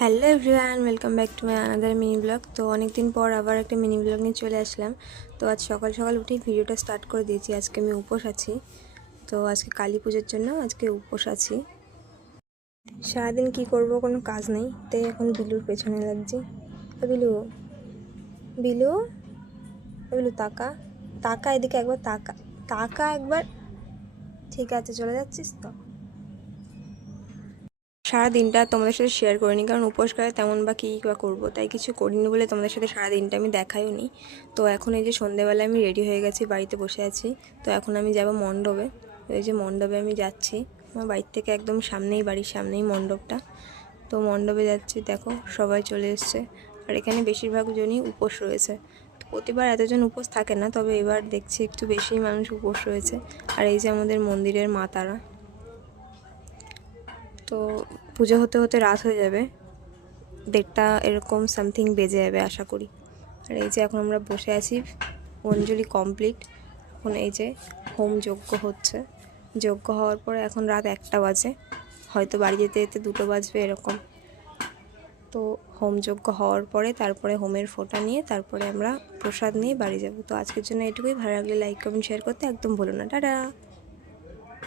Hello everyone, welcome back to my another mini blog. তো অনেক দিন পর আবার একটা মিনি ব্লগ নিয়ে চলে আসলাম। তো আজ সকাল সকাল উঠেই ভিডিওটা স্টার্ট করে দিয়েছি। আজকে আমি উপোস আছি, তো আজকে কালী পুজোর জন্য আজকে উপোস আছি। সারাদিন কি করব, কোনো কাজ নেই, তাই এখন বিলুর পেছনে লাগছি। বিলু, বিলু, বিলু তাকা, তাকা এদিকে একবার, তাকা, তাকা একবার। ঠিক আছে, চলে যাচ্ছিস তো? সারা দিনটা তোমাদের সাথে শেয়ার করিনি, কারণ উপোস করে তেমন বা কী বা করবো, তাই কিছু করিনি বলে তোমাদের সাথে সারা দিনটা আমি দেখাইও নি। তো এখন এই যে সন্ধেবেলায় আমি রেডি হয়ে গেছি, বাড়িতে বসে আছি। তো এখন আমি যাব মণ্ডপে। এই যে মণ্ডপে আমি যাচ্ছি, আমার বাড়ির থেকে একদম সামনেই, বাড়ির সামনেই মণ্ডপটা। তো মণ্ডপে যাচ্ছি, দেখো সবাই চলে এসছে। আর এখানে বেশিরভাগ জনই উপোস রয়েছে। তো প্রতিবার এতজন উপোস থাকে না, তবে এবার দেখছি একটু বেশিই মানুষ উপোস রয়েছে। আর এই যে আমাদের মন্দিরের মা তারা। তো পুজো হতে হতে রাত হয়ে যাবে, 1:30 এরকম সামথিং বেজে যাবে আশা করি। আর এই যে এখন আমরা বসে আছি, অঞ্জলি কমপ্লিট। এখন এই যে হোম যজ্ঞ হচ্ছে, যজ্ঞ হওয়ার পরে এখন রাত 1টা বাজে, হয়তো বাড়ি যেতে যেতে 2টো বাজবে এরকম। তো হোম যজ্ঞ হওয়ার পরে তারপরে হোমের ফোঁটা নিয়ে তারপরে আমরা প্রসাদ নিয়ে বাড়ি যাব। তো আজকের জন্য এটুকুই। ভালো লাগলে লাইক কমেন্ট শেয়ার করতে একদম ভুলো না। টাটা।